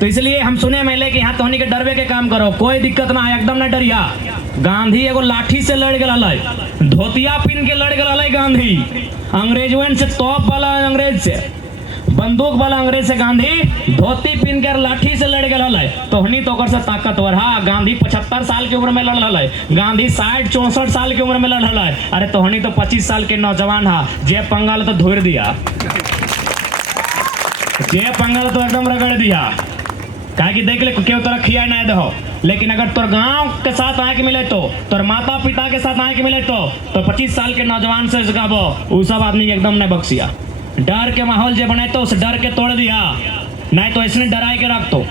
तो इसलिए हम सुने मेले कि यहाँ तोहनी के डरवे के काम करो, कोई दिक्कत ना है, एकदम ना डरिया। गांधी एगो लाठी से लड़ गए, धोतिया पिन के लड़ गए गांधी, अंग्रेजवन से तोप वाला अंग्रेज से, बंदूक वाला अंग्रेज से गांधी धोती पिन के लाठी से लड़ गए। तोहनी तो ओकर से ताकतवर हा। गांधी 75 साल की उम्र में लड़ रहा है, गांधी 60-64 साल की उम्र में लड़ रहा है। अरे तोहनी तो 25 साल के नौजवान हा। जे पंगाल तो धोर दिया, जे पंगाल तो एकदम रगड़ दिया। कहा कि देख ले क्यों तोरा खिया ना दो, लेकिन अगर तोर गांव के साथ आए के मिले तो, तोर माता पिता के साथ आए के मिले तो 25 साल के नौजवान से गाबो, वो सब आदमी एकदम ने बख्शिया। डर के माहौल जे बने तो उस डर के तोड़ दिया, नहीं तो इसने डराए के रख तो,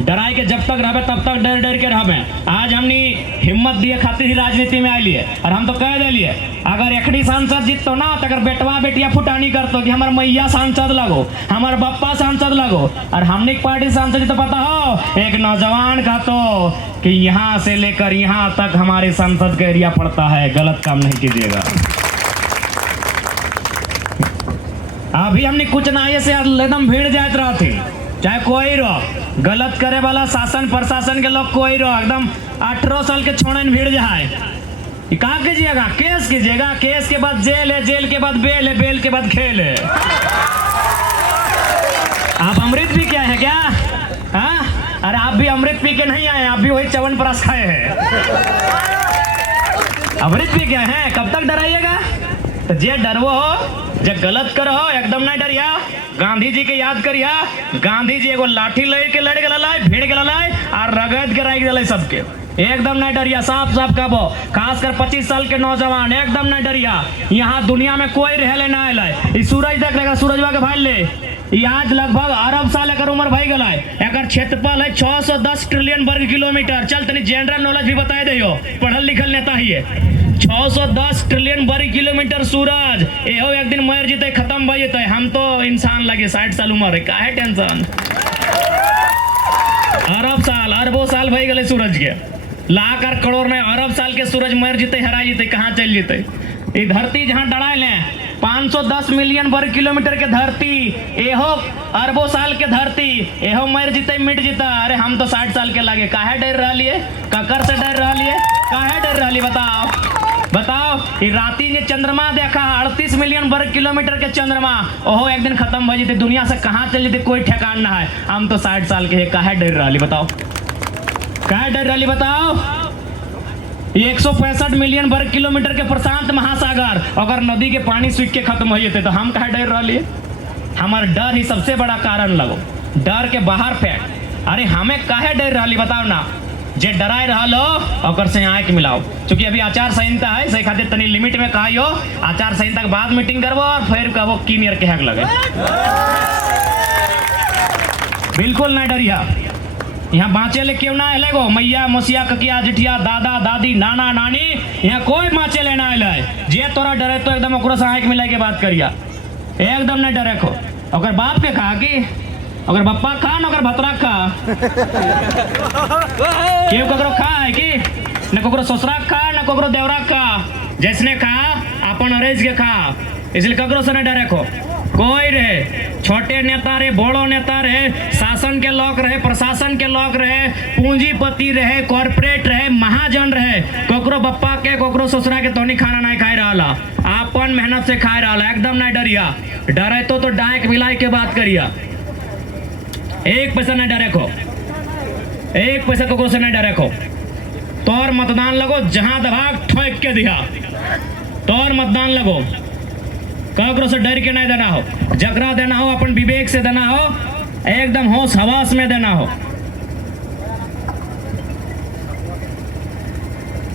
डराए के जब तक रहे तब तक डर डर के रहे। आज हमने हिम्मत दिए खातिर ही राजनीति में आई लिए, और हम तो कह दिलिए अगर एकड़ी सांसद जीतो ना तो अगर बेटवा बेटिया फुटानी करतो कि हमार मैया सांसद लगो, हमार बप्पा सांसद लगो, और हमने पार्टी सांसद तो पता हो एक नौजवान का तो कि यहाँ से लेकर यहाँ तक हमारे सांसद का एरिया पड़ता है, गलत काम नहीं कीजिएगा। अभी हमने कुछ ना से एकदम भीड़ जात रहा थी, चाहे कोई रहो, गलत करे वाला शासन प्रशासन के लोग कोई रहो, एकदम 18 साल के छोड़न भीड़ जाए। कहा कीजिएगा, केस कीजिएगा, केस के बाद जेल है, जेल के बाद बेल है, बेल के बाद खेल है। आप अमृत भी क्या है क्या? हाँ, अरे आप भी अमृत पी के नहीं आए, आप भी वही च्यवनप्राश खाए हैं। अमृत पी क्या है, कब तक डराइएगा? तो जे डरवो हो, जब गलत करो एकदम नहीं डरिया। गांधी जी के याद करिया, गांधी जी एगो लाठी ले के लड़ गए, भीड़ गए और रगड़ के रख दिले सबके, एकदम नहीं डरिया। साफ साफ कहो, खासकर 25 साल के नौजवान एकदम नहीं डरिया। यहाँ दुनिया में कोई रहले ना आए। सूरज देख लेगा, सूरजवा के भाई ले, ये आज लगभग अरब साल एक उम्र भाई गला है। एक क्षेत्रफल है 610 ट्रिलियन वर्ग किलोमीटर। चल तनी जनरल नॉलेज भी बताए दे, पढ़ल लिखल नेता ही है। 610 ट्रिलियन वर्ग किलोमीटर सूरज, एहो एक दिन मर जीते, खत्म हो जेते। हम तो इंसान लगे 60 साल उम्र है, काहे टेंशन। अरब साल अरबों साल भाई गले सूरज के, लाख और करोड़ नहीं, अरब साल के सूरज मर जीते, हरा जीते, कहाँ चल जीते। ये धरती जहाँ डराए 510 मिलियन वर्ग किलोमीटर के धरती, एहो अरबों साल के धरती, एहो मर जीते मिट जीता। अरे हम तो 60 साल के लगे, काहे डर रहा लिए, ककर से डर रहा लिए, काहे डर रहा लिए, बताओ बताओ। ये राती ने चंद्रमा देखा, 38 मिलियन वर्ग किलोमीटर के चंद्रमा, ओहो एक दिन खत्म हो जीते, दुनिया से कहाँ चल जीते कोई ठिकान ना है। हम तो 60 साल के, काहे डर रहा लिए, बताओ काहे डर रहा लिए, बताओ। 165 मिलियन वर्ग किलोमीटर के प्रशांत महासागर, अगर नदी के पानी सूख के खत्म हो जाते तो हम कहा डर रहा लिए। हमारा डर ही सबसे बड़ा कारण लगो, डर के बाहर फेंक। अरे हमें काहे डर रहा ली, बताओ ना। जे डराए रहा लो और से आँख मिलाओ, क्योंकि अभी आचार संहिता है, सही खातिर तनी लिमिट में कहा आचार संहिता के बाद मीटिंग करवो और फिर कहो की नियर के हक लगे। बिल्कुल ना डरिया, यहाँ बाँचे ले क्यों ना अले गो, मैया मौसिया ककिया जिठिया दादा दादी नाना नानी, यहाँ कोई बाँचे ले ना अले। जे तोरा डरे तो एकदम ओकरो से आँख मिला के बात करिया, एकदम नहीं डरे को। अगर बाप के कहा कि अगर बप्पा खा न अगर भतरा खा, क्यों ककरो खा है कि न ककरो ससुरा खा न ककरो देवरा खा, जैसने खा अपन अरेज के खा, इसलिए ककरो से न डरे को। कोई रहे, छोटे नेता रहे, बड़ो नेता रहे, शासन के लोग रहे, प्रशासन के लोग रहे, पूंजीपति रहे, कॉर्पोरेट रहे, महाजन रहे, ककरो बप्पा के ककरो ससुरा के तोनी खाना नहीं खाए रहा, अपन मेहनत से खाए रहा, एकदम नहीं डरिया। डरे तो डांक मिलाई के बात करिया, एक पैसा नहीं डरे को, एक पैसा ककरो से नहीं डरे को। तोर मतदान लगो, जहां दबाग ठोक के दिया, तोर मतदान लगो, ककरो से डर के नहीं देना हो, जगरा देना हो, अपन विवेक से देना हो, एकदम होश हवास में देना हो।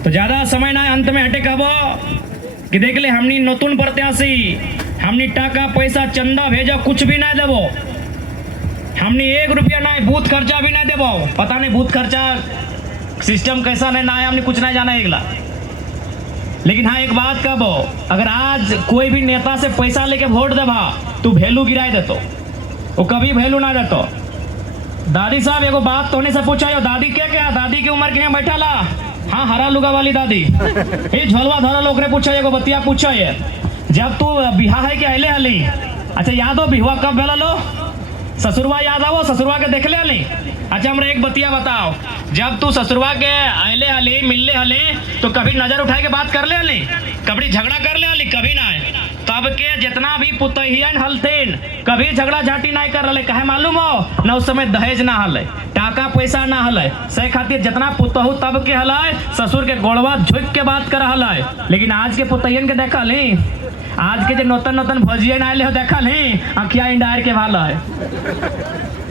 तो ज्यादा समय ना अंत में हटे कहबो कि देख ले हमनी नतून प्रत्याशी, हमनी टाका पैसा चंदा भेजो कुछ भी ना देवो, हमनी 1 रुपया ना बूथ खर्चा भी ना देवो। पता नहीं बूथ खर्चा सिस्टम कैसा नहीं ना है, हमने कुछ नहीं जाना एकला। लेकिन हाँ एक बात कहबो, अगर आज कोई भी नेता से पैसा लेके वोट देबा तू वैल्यू गिराए देतो, वो कभी वैल्यू ना देतो। दादी साहब एगो बात तोने से पूछा, दादी क्या दादी की उम्र के बैठा ला, हाँ हरा लुगा वाली दादी, ये झोलवा धरा लोग रे पूछा, एगो बतिया पूछा है, जब तू बिहा है कि अले हली, अच्छा याद हो बिहवा कब भेला लो, ससुरवा याद आओ, ससुरवा के देख ले हली। अच्छा हमरा एक बतिया बताओ, जब तू ससुरवा के आयले हली मिलले हली तो कभी नजर उठाए के बात कर ले हली, कभी झगड़ा कर ले हली? कभी ना। तब के जितना भी पुतहियन हलथिन कभी झगड़ा झाटी नहीं कर रहे, कहे मालूम हो ना? उस समय दहेज ना हले, टाका पैसा ना हले, से खातिर जितना पुतहु तब के हले ससुर के गोड़वा झुक के बात कर हले। लेकिन आज के पुतहियन के देखा ली, आज के जो नौतन नौतन भजियन आए हो देखा ली, अखिया इंडार के भाला है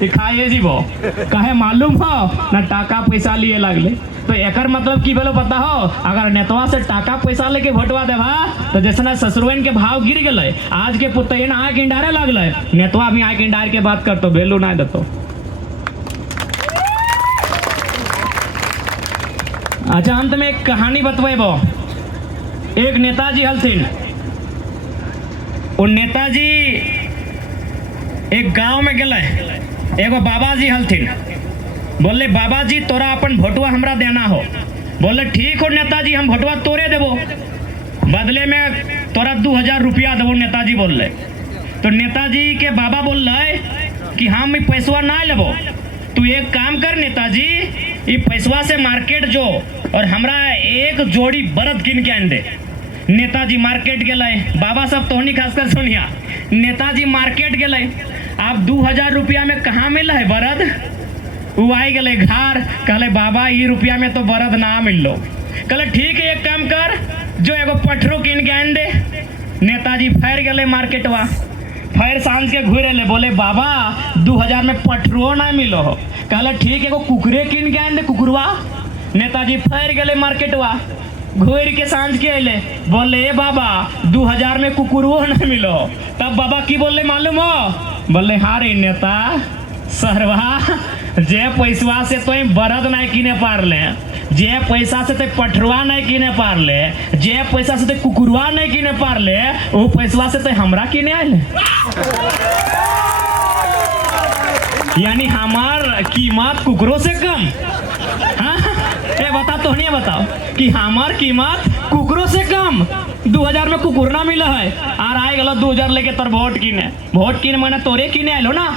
खाए जीवो, कहे मालूम हो ना? टाका पैसा लिए लगले। तो एकर मतलब की बोलो पता हो? अगर नेतवा से टाका पैसा लेके भोटवा देवा तो जैसे ससुरवन के भाव गिर गए, आज के पुतैन आँख इंडारे लगल, नेतवा भी आँख इंडार के बात करतो, वैल्यू ना देतो। अच्छा अंत में एक कहानी बतवेबो। एक नेताजी हलथिन, उन नेताजी एक गांव में गए, एगो बाबाजी हलथिन, बोले बाबाजी तोरा अपन भोटवा हमरा देना हो। बोले ठीक हो नेताजी, हम भोटवा तोरे देबो, बदले में तोरा 2000 रुपया देबो। नेताजी बोले, तो नेताजी के बाबा बोल रहे कि हम पैसवा ना लेबो, तू एक काम कर नेताजी, ये पैसवा से मार्केट जो और हमरा एक जोड़ी बरद किन के आन दे। नेताजी मार्केट गए, बाबा सब तोहनी खासकर सुनिया, नेताजी मार्केट गए, आप 2000 रुपया में कहाँ मिल है बरद? वो आई गए घर, कहले बाबा ये रुपया में तो बरद ना मिल लो। कहले ठीक है एक काम कर, जो एगो पठरो किन के आन दे। नेताजी फैर गए मार्केटवा, फिर सांझ के घूरे ले, बोले बाबा 2000 में पठरो ना मिलो हो। कहले ठीक है एगो कुकरे किन के आन दे, कुकुरवा। नेताजी फैर गए मार्केटवा, घूर के सांझ के अले, बोले ए बाबा 2000 में कुकुरवो नहीं मिलो। तब बाबा की बोले मालूम हो? बोले हाँ रे नेता सरवा, जे पैसवा से तो बरद नहीं किने पारले, जे पैसा से तो पठरुआ नहीं किने पारले, जे पैसा से तो कुकुरवा नहीं किने पारले, वो पैसवा से तो हमरा किने आले। यानी हमार कीमत कुकुरों से कम। हाँ ए बता तो नहीं बताओ कि हमार कीमत कुकुरों से कम। 2000 में कुकुर ना मिला है, और आए गलो 2000 लेके तर वोट किने मैंने तोरे किने आलो ना,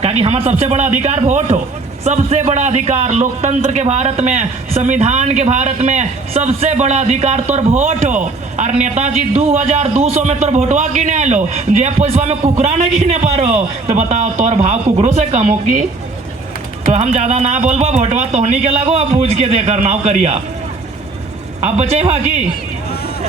क्योंकि हमारा सबसे बड़ा अधिकार वोट हो। सबसे बड़ा अधिकार लोकतंत्र के भारत में, संविधान के भारत में सबसे बड़ा अधिकार तोर वोट हो। और नेताजी 2200 में तोर वोटवा किने आलो, जे पैसा में कुकरा नहीं किने पारो, तो बताओ तोर भाव कुकरों से कम हो की? तो हम ज्यादा ना बोलबो, वोटवा तोहनी के लगो, अब पूछ के देकर नाव करिया। अब बचे भा की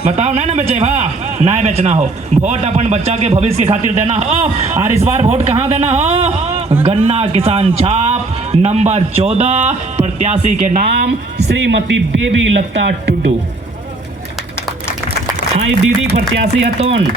बताओ, नहीं ना बेचे भा, ना बेचना हो। वोट अपन बच्चा के भविष्य के खातिर देना हो। और इस बार वोट कहाँ देना हो? गन्ना किसान छाप नंबर 14, प्रत्याशी के नाम श्रीमती बेबी लता टुडू। हाँ ये दीदी प्रत्याशी हतोन,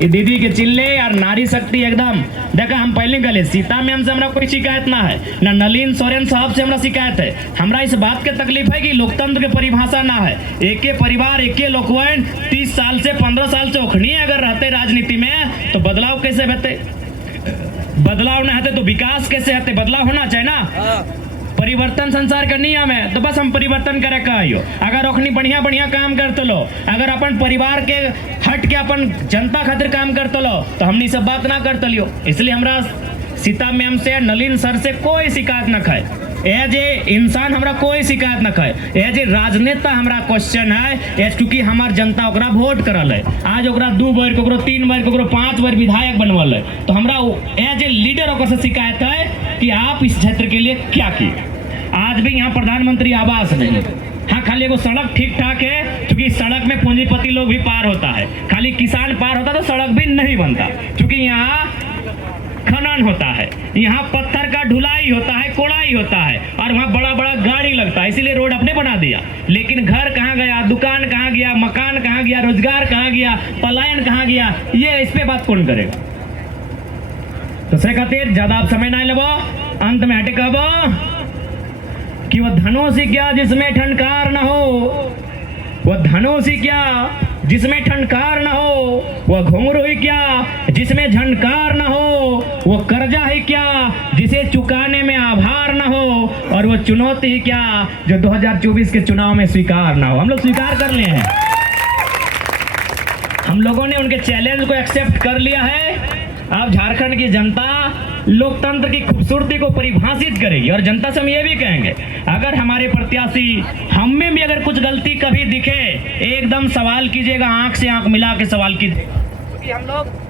ये दीदी के चिल्ले और नारी शक्ति एकदम। देखा हम पहले गले सीता मैम से हमरा कोई शिकायत ना है, ना नलिन सोरेन साहब से हमरा शिकायत है। हमरा इस बात के तकलीफ है कि लोकतंत्र के परिभाषा ना है, एक के परिवार एक के लोकवन 30 साल से 15 साल से ओखनी अगर रहते राजनीति में तो बदलाव कैसे होते? बदलाव ना होते तो विकास कैसे होते? बदलाव होना चाहिए ना। परिवर्तन संसार का नियम है, तो बस हम परिवर्तन करे कहियो। अगर ओखनी बढ़िया बढ़िया काम करते लो, अगर अपन परिवार के हट के अपन जनता खातिर काम करते लो, तो हमनी सब बात ना करते लियो। इसलिए हमरा सीता मैम से नलिन सर से कोई शिकायत न खाए, एज ए इंसान हमरा कोई शिकायत न खाए। एज ए राजनेता हमरा क्वेश्चन है, क्योंकि हमार जनता ओकरा वोट करल है। आज ओकरा 2 बार, ककरो 3 बार, ककरो 5 बार विधायक बनवल है, तो हमरा एज ए लीडर ओकर से शिकायत है कि आप इस क्षेत्र के लिए क्या किए। आज भी यहाँ प्रधानमंत्री आवास नहीं, हाँ खाली एगो सड़क ठीक ठाक है, क्योंकि सड़क में पूंजीपति लोग भी पार होता है, खाली किसान पार होता तो सड़क भी नहीं बनता, क्योंकि यहाँ खनन होता है, यहाँ पत्थर का ढुलाई होता है, कोड़ाई होता है, और वहाँ बड़ा बड़ा गाड़ी लगता है, इसीलिए रोड अपने बना दिया। लेकिन घर कहाँ गया, दुकान कहाँ गया, मकान कहाँ गया, रोजगार कहाँ गया, पलायन कहाँ गया, ये इस पे बात कौन करेगा? तो से खातिर ज्यादा आप समय ना लेबो, अंत में हटे कहबो कि वह धनुष ही क्या जिसमें ठनकार न हो, वह धनुष ही क्या जिसमें ठनकार न हो, वह घुंघरू ही क्या जिसमें झनकार न हो, वह कर्जा ही क्या जिसे चुकाने में आभार न हो, और वह चुनौती ही क्या जो 2024 के चुनाव में स्वीकार न हो। हम लोग स्वीकार कर लिए हैं, हम लोगों ने उनके चैलेंज को एक्सेप्ट कर लिया है। अब झारखंड की जनता लोकतंत्र की खूबसूरती को परिभाषित करेगी। और जनता से हम ये भी कहेंगे, अगर हमारे प्रत्याशी हम में भी अगर कुछ गलती कभी दिखे, एकदम सवाल कीजिएगा, आंख से आंख मिला के सवाल कीजिए, क्योंकि हम लोग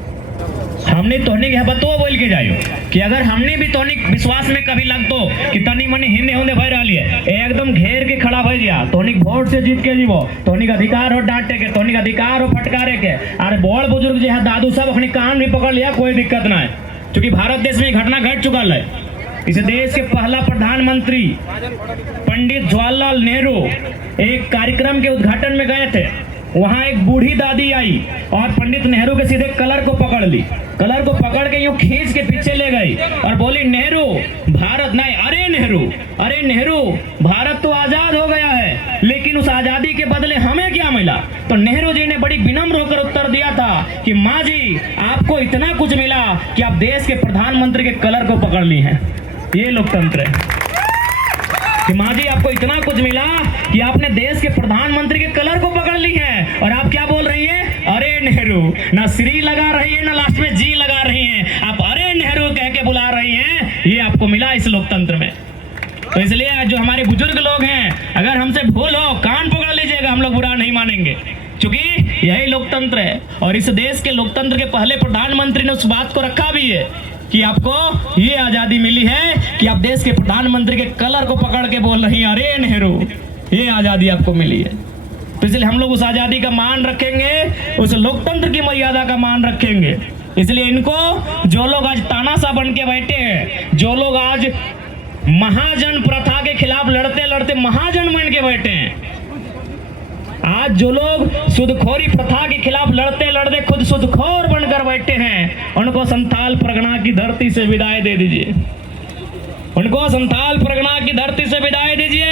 हमने तोहनी के बतो बोल के जाइयो कि अगर हमने भी तोहनी विश्वास में कभी लगतो कि तनी मनी हिंदे होंदे भर रही है, एकदम घेर के खड़ा भर दिया, तोहनी वोट से जीत के जीवो, तोहनी का अधिकार हो डांटे के, तोहनी का अधिकार हो फटकारे के। अरे बड़ बुजुर्ग जो है दादू सब अपनी कान भी पकड़ लिया, कोई दिक्कत ना है, क्योंकि भारत देश में घटना घट चुका है। इस देश के पहला प्रधानमंत्री पंडित जवाहरलाल नेहरू एक कार्यक्रम के उद्घाटन में गए थे। वहां एक बूढ़ी दादी आई और पंडित नेहरू के सीधे कलर को पकड़ ली, कलर को पकड़ के यूं खींच के पीछे ले गई और बोली, नेहरू भारत नहीं, अरे नेहरू भारत तो आजाद हो गया है, लेकिन उस आजादी के बदले हमें क्या मिला? तो नेहरू जी ने बड़ी विनम्र होकर उत्तर दिया था कि माँ जी, आपको इतना कुछ मिला कि आप देश के प्रधानमंत्री के कलर को पकड़ ली हैं। ये लोकतंत्र है कि माँ जी, आपको इतना कुछ मिला कि आपने देश के प्रधानमंत्री के कलर को पकड़ ली है, और आप क्या बोल रही हैं? अरे नेहरू। ना श्री लगा रही है, ना लास्ट में जी लगा रही हैं, आप अरे नेहरू कह के बुला रही हैं। ये आपको मिला इस लोकतंत्र में। तो इसलिए जो हमारे बुजुर्ग लोग हैं, अगर हमसे भूल हो, कान पकड़ लीजिएगा, हम लोग बुरा नहीं मानेंगे, क्योंकि यही लोकतंत्र है। और इस देश के लोकतंत्र के पहले प्रधानमंत्री ने उस बात को रखा भी है कि आपको ये आजादी मिली है कि आप देश के प्रधानमंत्री के कलर को पकड़ के बोल रही हैं, अरे नेहरू, ये आजादी आपको मिली है। तो इसलिए हम लोग उस आजादी का मान रखेंगे, उस लोकतंत्र की मर्यादा का मान रखेंगे। इसलिए इनको, जो लोग आज तानाशाह बन के बैठे हैं, जो लोग आज महाजन प्रथा के खिलाफ लड़ते लड़ते महाजन बन के बैठे हैं, आज जो लोग सुदखोरी प्रथा के खिलाफ लड़ते लड़ते खुद सुदखोर बनकर बैठे हैं, उनको संथाल परगना की धरती से विदाई दे दीजिए, उनको संथाल परगना की धरती से विदाई दीजिए।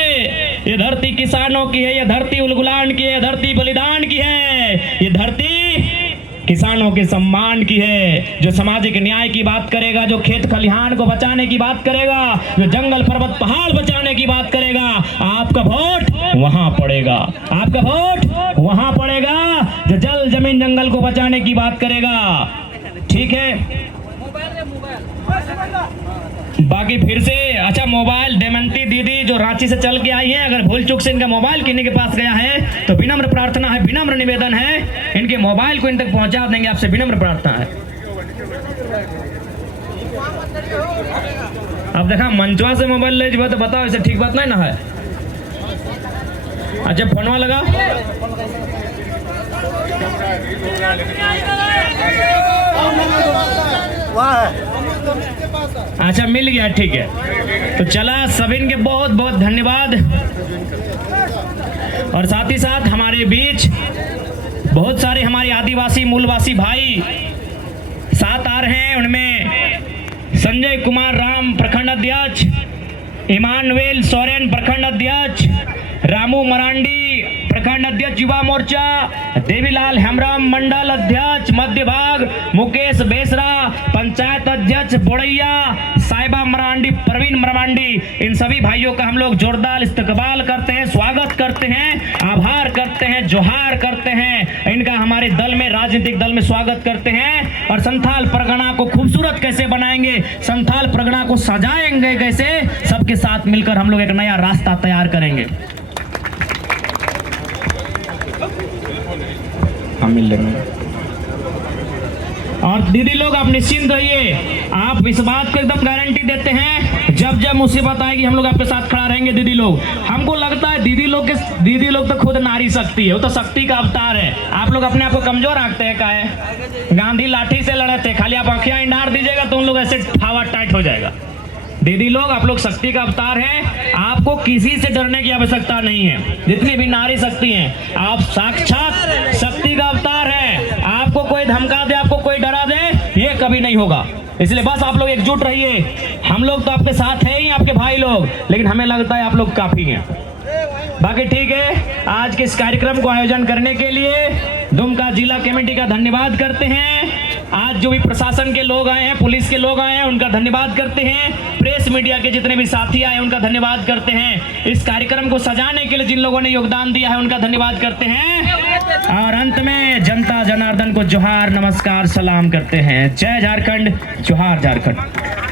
ये धरती किसानों की है, ये धरती उलगुलान की है, धरती बलिदान की है, ये धरती किसानों के सम्मान की है। जो सामाजिक न्याय की बात करेगा, जो खेत खलिहान को बचाने की बात करेगा, जो जंगल पर्वत पहाड़ बचाने की बात करेगा, आपका वोट वहां पड़ेगा, आपका वोट वहां पड़ेगा। जो जल जमीन जंगल को बचाने की बात करेगा, ठीक है। बाकी फिर से, अच्छा, मोबाइल देमंती दीदी जो रांची से चल के आई है, अगर भूल चूक से इनका मोबाइल किन्हीं के पास गया है तो विनम्र प्रार्थना है, विनम्र निवेदन है, इनके मोबाइल को इन तक पहुंचा देंगे, आपसे विनम्र प्रार्थना है। अब देखा मंचवा से मोबाइल ले जाओ तो बताओ, इसे ठीक बात नहीं ना है। अच्छा, फोनवा लगा, अच्छा मिल गया, ठीक है। तो चला, सभी के बहुत बहुत धन्यवाद। और साथ ही साथ हमारे बीच बहुत सारे हमारे आदिवासी मूलवासी भाई साथ आ रहे हैं। उनमें संजय कुमार राम प्रखंड अध्यक्ष, इमानुएल सोरेन प्रखंड अध्यक्ष, रामू मरांडी प्रखंड अध्यक्ष युवा मोर्चा, देवीलाल हेम्ब्रम मंडल अध्यक्ष मध्य भाग, मुकेश बेसरा पंचायत अध्यक्ष बोड़ैया, साहिबा मरांडी, प्रवीण मरांडी, इन सभी भाइयों का हम लोग जोरदार इस्तकबाल करते हैं, स्वागत करते हैं, आभार करते हैं, जोहार करते हैं। इनका हमारे दल में, राजनीतिक दल में स्वागत करते हैं। और संथाल परगना को खूबसूरत कैसे बनाएंगे, संथाल परगना को सजाएंगे कैसे, सबके साथ मिलकर हम लोग एक नया रास्ता तैयार करेंगे। हम मिल लेंगे। और दीदी लोग, आप निश्चिंत रहिए, आप इस बात को एकदम गारंटी देते हैं, जब जब मुसीबत आएगी हम लोग आपके साथ खड़ा रहेंगे। दीदी लोग, हमको लगता है दीदी लोग तो खुद नारी शक्ति है, वो तो शक्ति का अवतार है। आप लोग अपने आप को कमजोर रखते हैं, काहे? गांधी लाठी से लड़े थे, खाली आप आंखें इंडार दीजिएगा तो उन लोग ऐसे हवा टाइट हो जाएगा। दीदी लोग, आप लोग शक्ति का अवतार हैं, आपको किसी से डरने की आवश्यकता नहीं है। जितनी भी नारी शक्ति हैं, आप साक्षात शक्ति का अवतार है। आपको कोई धमका दे, आपको कोई डरा दे, ये कभी नहीं होगा। इसलिए बस आप लोग एकजुट रहिए। हम लोग तो आपके साथ हैं ही, आपके भाई लोग, लेकिन हमें लगता है आप लोग काफी हैं। बाकी ठीक है, आज के इस कार्यक्रम को आयोजन करने के लिए दुमका जिला कमेटी का धन्यवाद करते हैं। आज जो भी प्रशासन के लोग आए हैं, पुलिस के लोग आए हैं, उनका धन्यवाद करते हैं। प्रेस मीडिया के जितने भी साथी आए उनका धन्यवाद करते हैं। इस कार्यक्रम को सजाने के लिए जिन लोगों ने योगदान दिया है उनका धन्यवाद करते हैं। और अंत में जनता जनार्दन को जोहार, नमस्कार, सलाम करते हैं। जय झारखंड, जोहार झारखंड।